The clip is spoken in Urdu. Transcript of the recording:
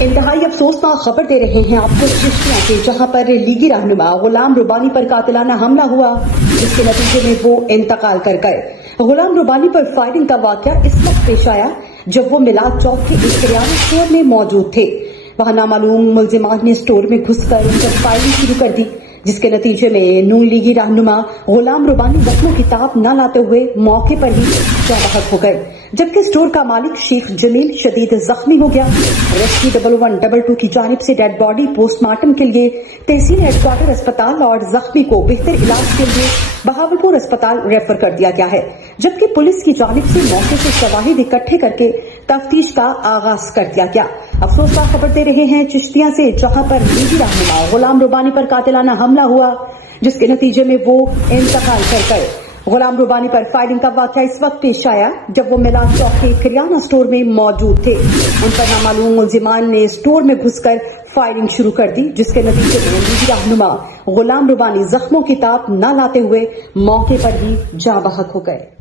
انتہائی افسوسناک خبر دے رہے ہیں آپ کو چشتیاں سے، جہاں پر لیگی رہنما غلام ربانی پر قاتلانہ حملہ ہوا، جس کے نتیجے میں وہ انتقال کر گئے۔ غلام ربانی پر فائرنگ کا واقعہ اس وقت پیش آیا جب وہ میلاد چوک کے ایک کریانہ اسٹور میں موجود تھے۔ وہاں نامعلوم ملزمان نے اسٹور میں گھس کر ان پر فائرنگ شروع کر دی، جس کے نتیجے میں نون لیگی رہنما غلام ربانی زخموں کی تاب نہ لاتے ہوئے موقع پر ہی جاں بحق ہو گئے، جبکہ اسٹور کا مالک شیخ جمیل شدید زخمی ہو گیا۔ ریسکیو 1122 کی جانب سے ڈیڈ باڈی پوسٹ مارٹم کے لیے تحصیل ہیڈ کوارٹر اسپتال اور زخمی کو بہتر علاج کے لیے بہاولپور اسپتال ریفر کر دیا گیا ہے، جبکہ پولیس کی جانب سے موقع سے شواہد اکٹھے کر کے تفتیش کا آغاز کر دیا گیا۔ افسوس کا خبر دے رہے ہیں چشتیاں سے، جہاں پر لیگی رہنما غلام ربانی پر قاتلانہ حملہ ہوا، جس کے نتیجے میں وہ انتقال کر گئے۔ غلام ربانی پر فائرنگ کا واقعہ اس وقت پیش آیا جب وہ میلاد چوک کے کریانہ اسٹور میں موجود تھے۔ ان پر نامعلوم ملزمان نے اسٹور میں گھس کر فائرنگ شروع کر دی، جس کے نتیجے میں لیگی رہنما غلام ربانی زخموں کی تاب نہ لاتے ہوئے موقع پر ہی جاں بحق ہو گئے۔